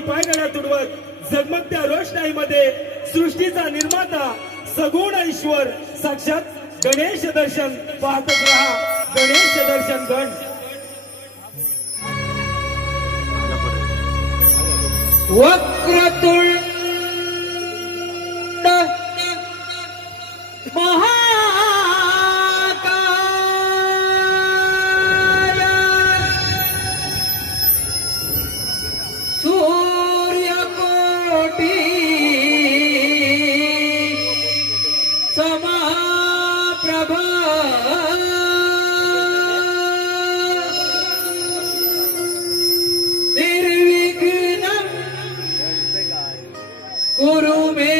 दिपायला तुडवत जगमगत्या रोषणाईमध्ये सृष्टीचा निर्माता सगुण ईश्वर साक्षात गणेश दर्शन पाहतच राहा गणेश दर्शन गण. वक्रतुंड महा உருவே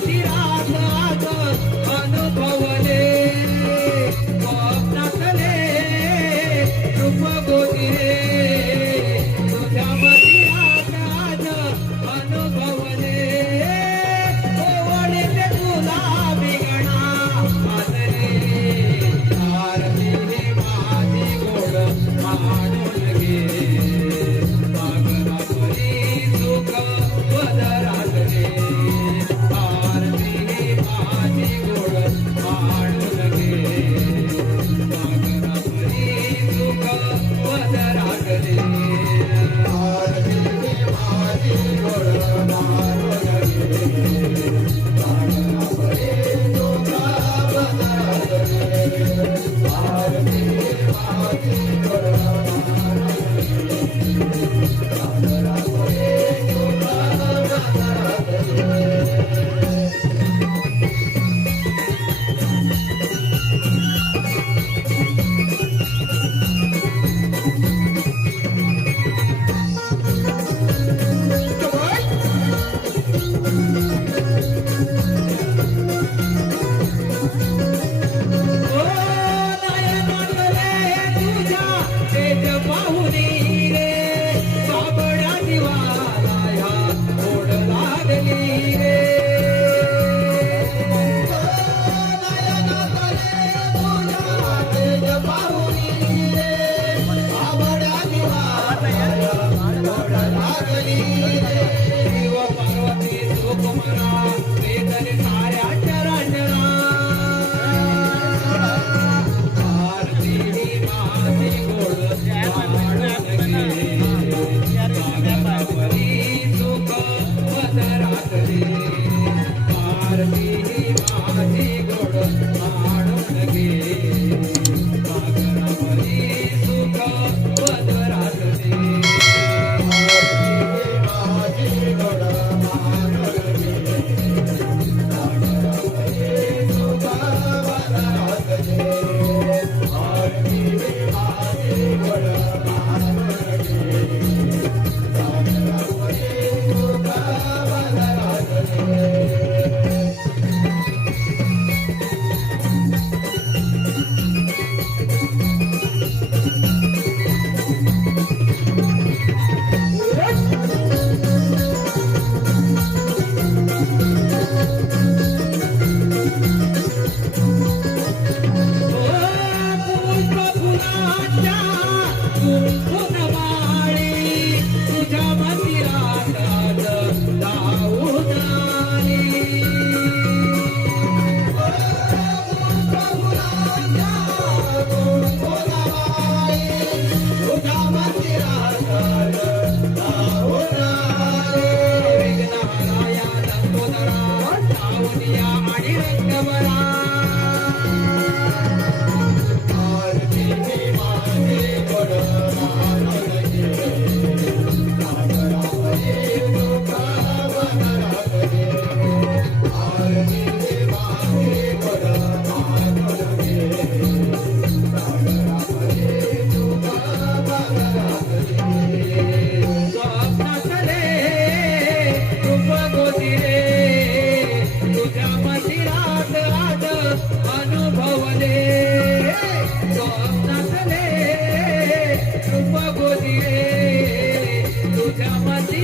Shira.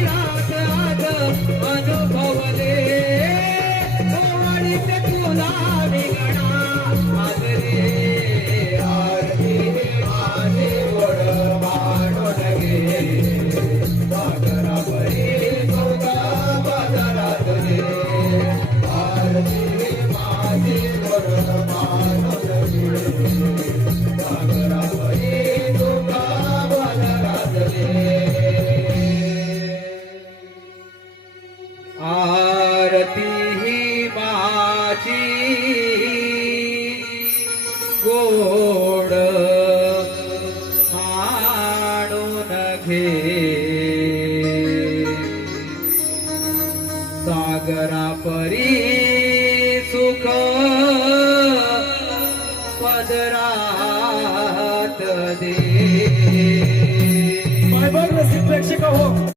Yeah. 哦